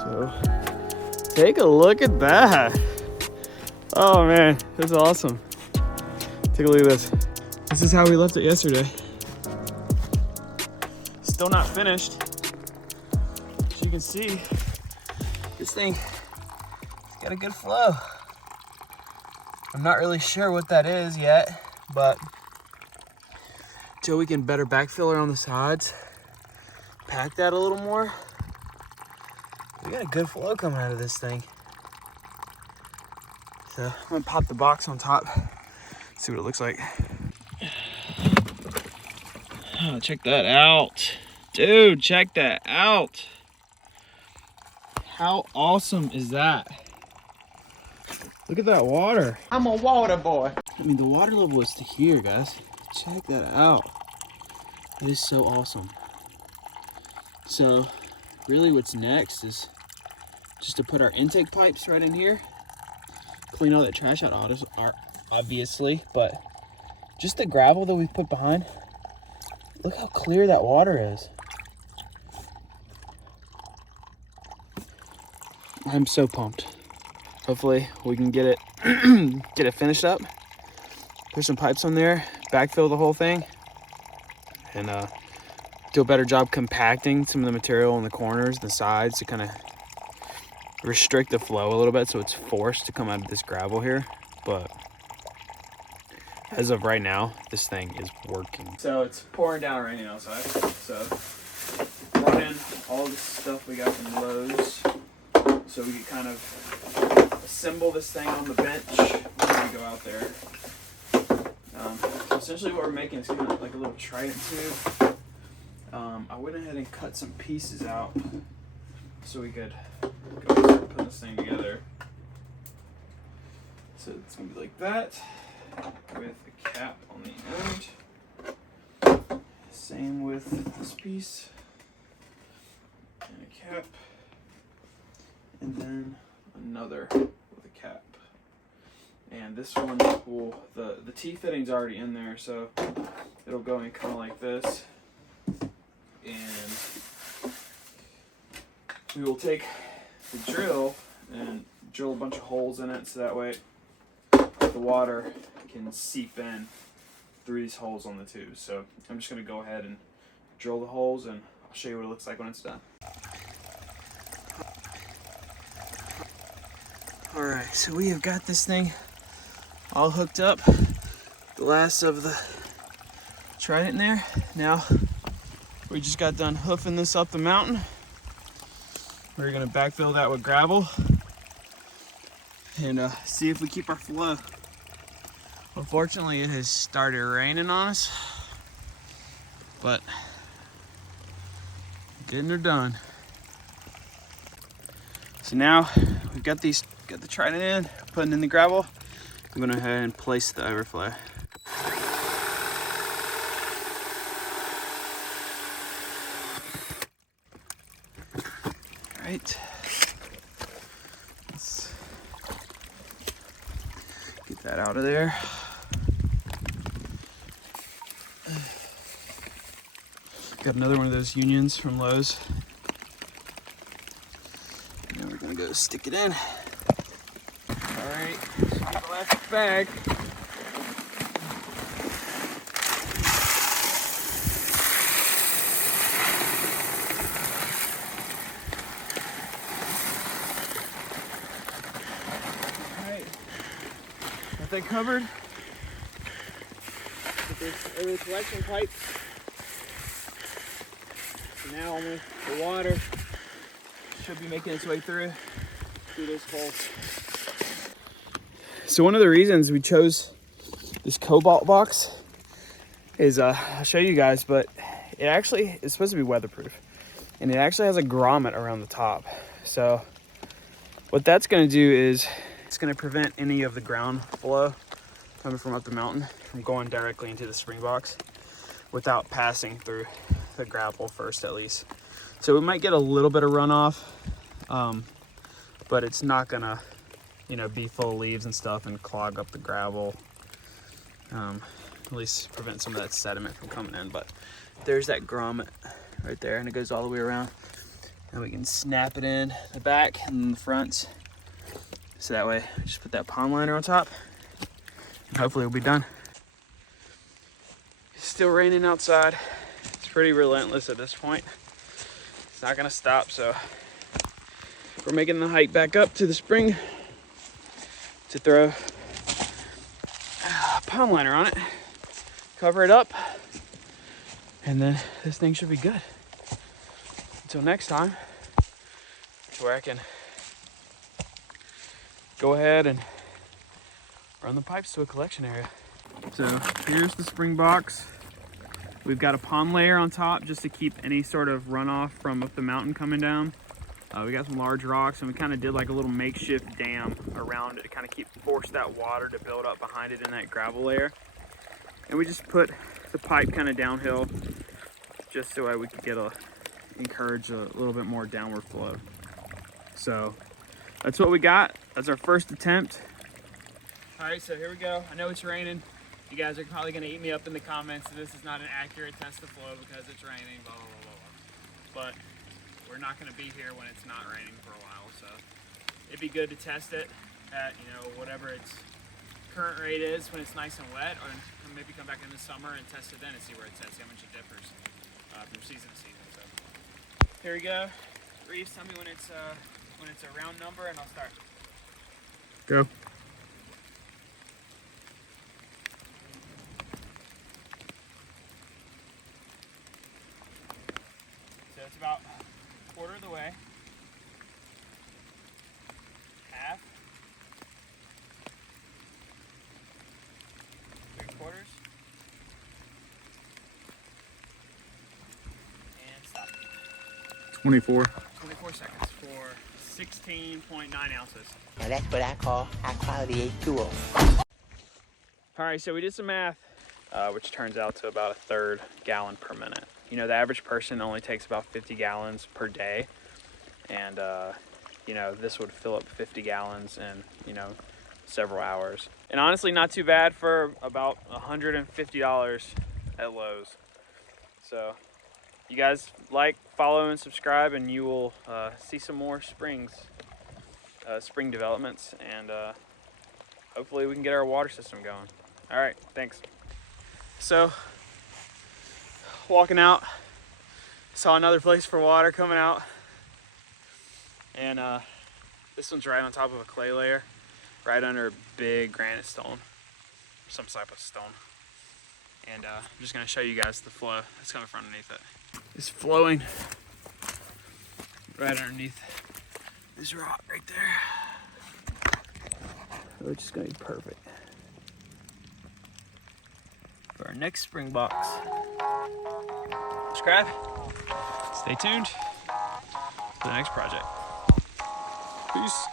So take a look at that. Oh man, that's awesome. Take a look at this. This is how we left it yesterday. Still not finished. As you can see, this thing got a good flow. I'm not really sure what that is yet, but until we can better backfill around the sides, pack that a little more, we got a good flow coming out of this thing. So I'm gonna pop the box on top, see what it looks like. Oh, check that out. Dude, check that out. How awesome is that? Look at that water. I'm a water boy. I mean, the water level is to here, guys. Check that out. It is so awesome. So, really what's next is just to put our intake pipes right in here. Clean all that trash out, obviously, but just the gravel that we put behind. Look how clear that water is. I'm so pumped. Hopefully we can get it finished up. Put some pipes on there, backfill the whole thing, and do a better job compacting some of the material on the corners and the sides to kind of restrict the flow a little bit so it's forced to come out of this gravel here. But as of right now, this thing is working. So it's pouring down raining outside. So brought in all this stuff we got from Lowe's so we can kind of assemble this thing on the bench when we go out there. So essentially what we're making is kind of like a little Trident tube. I went ahead and cut some pieces out so we could go and start putting this thing together. So it's gonna be like that with a cap on the end. Same with this piece and a cap, and then another with a cap. And this one will, the T-fitting's already in there, so it'll go in kind of like this. And we will take the drill and drill a bunch of holes in it so that way the water can seep in through these holes on the tubes. So I'm just going to go ahead and drill the holes and I'll show you what it looks like when it's done. Alright, so we have got this thing all hooked up. The last of the Trident in there. Now we just got done hoofing this up the mountain. We're gonna backfill that with gravel and see if we keep our flow. Unfortunately, it has started raining on us, but getting her done. So now we've got the Trident in, putting in the gravel. I'm gonna go ahead and place the overflow. Right. Let's get that out of there. Got another one of those unions from Lowe's. And then we're gonna go stick it in. Alright, last bag. Alright, got that covered. With this early collection pipe. So now only the water should be making its way through those holes. So one of the reasons we chose this cobalt box is, I'll show you guys, but it actually is supposed to be weatherproof. And it actually has a grommet around the top. So what that's gonna do is it's gonna prevent any of the ground flow coming from up the mountain from going directly into the spring box without passing through the gravel first at least. So we might get a little bit of runoff, but it's not gonna, you know, be full of leaves and stuff and clog up the gravel. At least prevent some of that sediment from coming in. But there's that grommet right there, and it goes all the way around. Now we can snap it in the back and then the front. So that way, just put that pond liner on top and hopefully it'll be done. It's still raining outside. It's pretty relentless at this point. It's not gonna stop, so we're making the hike back up to the spring to throw a pond liner on it, cover it up, and then this thing should be good. Until next time, where I can go ahead and run the pipes to a collection area. So here's the spring box. We've got a pond layer on top just to keep any sort of runoff from up the mountain coming down. We got some large rocks, and we kind of did like a little makeshift dam around it to kind of force that water to build up behind it in that gravel layer. And we just put the pipe kind of downhill just so we could encourage a little bit more downward flow. So that's what we got. That's our first attempt. All right, so here we go. I know it's raining. You guys are probably gonna eat me up in the comments that this is not an accurate test of flow because it's raining, blah, blah, blah, blah. But we're not gonna be here when it's not raining for a while, so it'd be good to test it at, you know, whatever its current rate is when it's nice and wet, or maybe come back in the summer and test it then and see where it's at, see how much it differs from season to season. So here we go. Reese, tell me when it's a round number and I'll start. Go. So it's about a quarter of the way. Half. 3/4. And stop. 24. 24 seconds for 16.9 ounces. Now that's what I call high quality H2O. All right, so we did some math, which turns out to about 1/3 gallon per minute. You know, the average person only takes about 50 gallons per day. And, you know, this would fill up 50 gallons in, you know, several hours. And honestly, not too bad for about $150 at Lowe's. So you guys like, follow, and subscribe, and you will see some more spring developments, and hopefully we can get our water system going. All right, thanks. So, walking out, saw another place for water coming out, and this one's right on top of a clay layer, right under a big granite stone, some type of stone. And I'm just gonna show you guys the flow that's coming from underneath it. It's flowing right underneath this rock right there. Which is gonna be perfect for our next spring box. Subscribe, stay tuned for the next project. Peace.